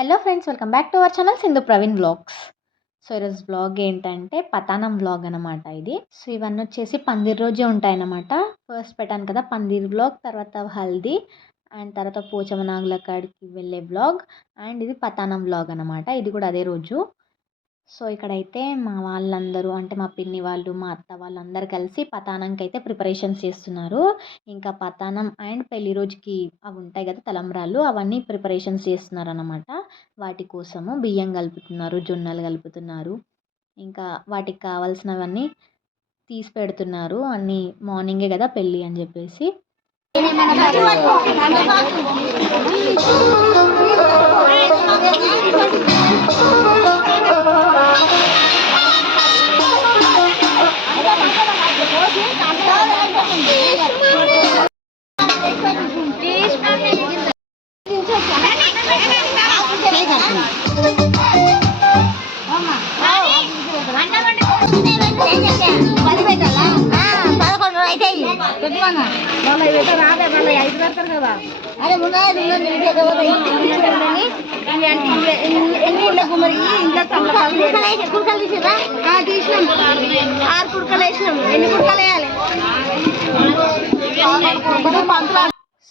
Hello friends, welcome back to our channel Sindhu Praveen vlogs. So ఈరోజు vlog ఏంటంటే పతానం vlog అనమాట ఇది. సో ఇవన్నీ వచ్చేసి పందిర్ రోజే ఉంటాయన్నమాట. ఫస్ట్ పెట్టాను కదా పందిర్ వ్లాగ్, తర్వాత హల్దీ అండ్ తర్వాత పోచమ్మ నాగుల కాడికి వెళ్ళే వ్లాగ్ అండ్ ఇది పతానం వ్లాగ్ అనమాట. ఇది కూడా అదే రోజు. సో ఇక్కడైతే మా వాళ్ళందరూ అంటే మా పిన్ని వాళ్ళు, మా అత్త వాళ్ళందరూ కలిసి పతానంకి అయితే ప్రిపరేషన్స్ చేస్తున్నారు. ఇంకా పతానం అండ్ పెళ్లి రోజుకి అవి ఉంటాయి కదా తలంబ్రాలు, అవన్నీ ప్రిపరేషన్స్ చేస్తున్నారు అనమాట. వాటి కోసము బియ్యం కలుపుతున్నారు, జొన్నలు కలుపుతున్నారు. ఇంకా వాటికి కావాల్సినవన్నీ తీసి పెడుతున్నారు. అన్నీ మార్నింగే కదా పెళ్ళి అని చెప్పేసి.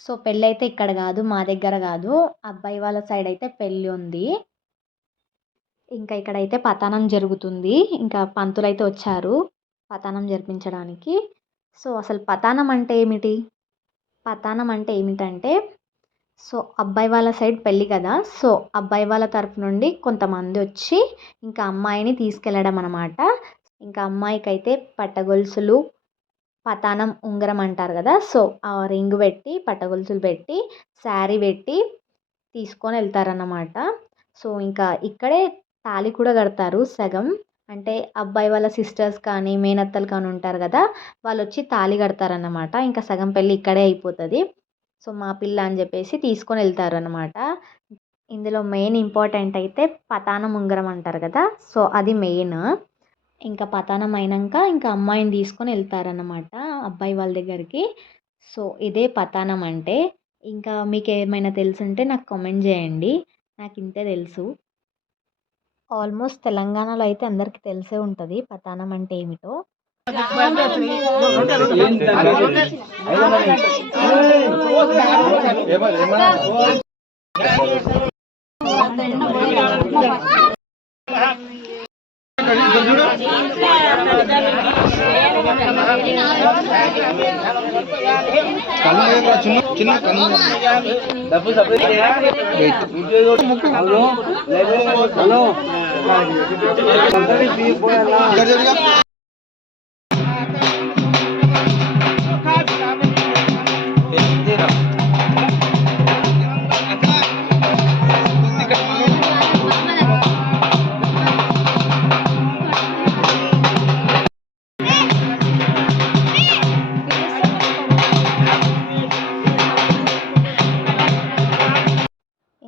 సో పెళ్ళి అయితే ఇక్కడ కాదు, మా దగ్గర కాదు, అబ్బాయి వాళ్ళ సైడ్ అయితే పెళ్ళి ఉంది. ఇంకా ఇక్కడైతే పతానం జరుగుతుంది. ఇంకా పంతులు అయితే వచ్చారు పతానం జరిపించడానికి. సో అసలు పతానం అంటే ఏమిటి? పతానం అంటే ఏమిటంటే, సో అబ్బాయి వాళ్ళ సైడ్ పెళ్ళి కదా, సో అబ్బాయి వాళ్ళ తరపు నుండి కొంతమంది వచ్చి ఇంకా అమ్మాయిని తీసుకెళ్ళడం అనమాట. ఇంకా అమ్మాయికి అయితే పట్టగొలుసులు, పతానం ఉంగరం అంటారు కదా, సో ఆ రింగ్ పెట్టి పట్టగొలుసులు పెట్టి శారీ పెట్టి తీసుకొని వెళ్తారన్నమాట. సో ఇంకా ఇక్కడే తాళి కూడా కడతారు సగం. అంటే అబ్బాయి వాళ్ళ సిస్టర్స్ కానీ మేనత్తలు కానీ ఉంటారు కదా, వాళ్ళు వచ్చి తాళి కడతారన్నమాట. ఇంకా సగం పెళ్ళి ఇక్కడే అయిపోతుంది. సో మా పిల్ల అని చెప్పేసి తీసుకొని వెళ్తారు అనమాట. ఇందులో మెయిన్ ఇంపార్టెంట్ అయితే పతానం ఉంగరం అంటారు కదా, సో అది మెయిన్. ఇంకా పతానం అయినాక ఇంకా అమ్మాయిని తీసుకొని వెళ్తారన్నమాట అబ్బాయి వాళ్ళ దగ్గరికి. సో ఇదే పతానం అంటే. ఇంకా మీకు ఏమైనా తెలుసుంటే నాకు కామెంట్ చేయండి. నాకు ఇంతే తెలుసు. ఆల్మోస్ట్ తెలంగాణలో అయితే అందరికీ తెలిసే ఉంటుంది పతానం అంటే ఏమిటో. చిన్న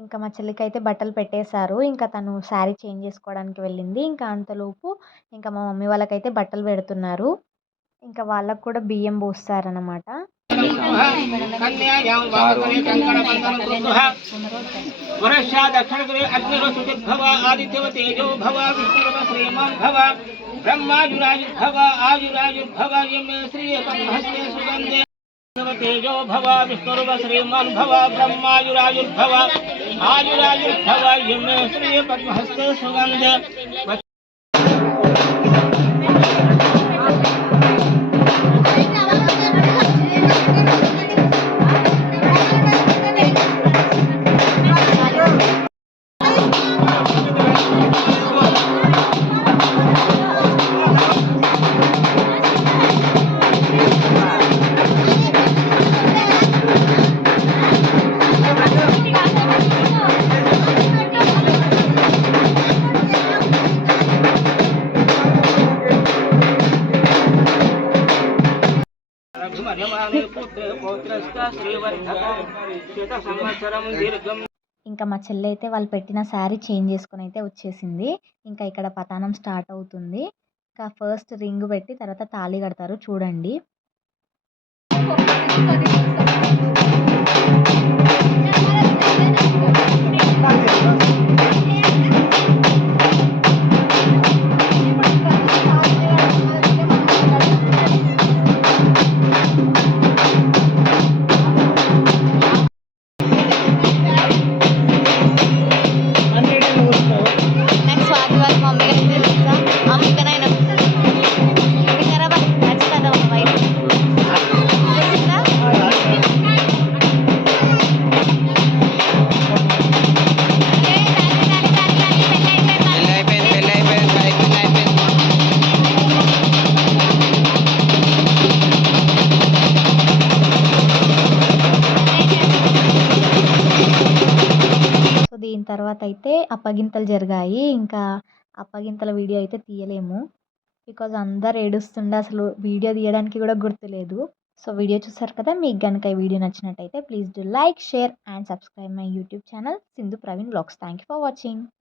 ఇంకా మా చెల్లికి అయితే బట్టలు పెట్టేశారు. ఇంకా తను శారీ చేంజ్ చేసుకోవడానికి వెళ్ళింది. ఇంకా అంతలోపు ఇంకా మా మమ్మీ వాళ్ళకైతే బట్టలు పెడుతున్నారు. ఇంకా వాళ్ళకు కూడా బియ్యం పోస్తారనమాట. तेजो भव विष्णुर्व श्रीमन् भव ब्रह्मायुरायुर्भव आयुरायुर्भव यमे श्री पद्महस्ते सुगंध. ఇంకా మా చెల్లి అయితే వాళ్ళు పెట్టిన శారీ చేంజ్ చేసుకొని అయితే వచ్చేసింది. ఇంకా ఇక్కడ పతానం స్టార్ట్ అవుతుంది. ఇంకా ఫస్ట్ రింగ్ పెట్టి తర్వాత తాళి కడతారు చూడండి. తర్వాత అయితే అప్పగింతలు జరిగాయి. ఇంకా అప్పగింతల వీడియో అయితే తీయలేము. బికాజ్ అందరు ఏడుస్తుండే అసలు వీడియో తీయడానికి కూడా గుర్తులేదు. సో వీడియో చూసారు కదా, మీకు కనుక ఈ వీడియో నచ్చినట్టయితే please do like, share and subscribe my YouTube channel Sindhu Praveen vlogs. Thank you for watching.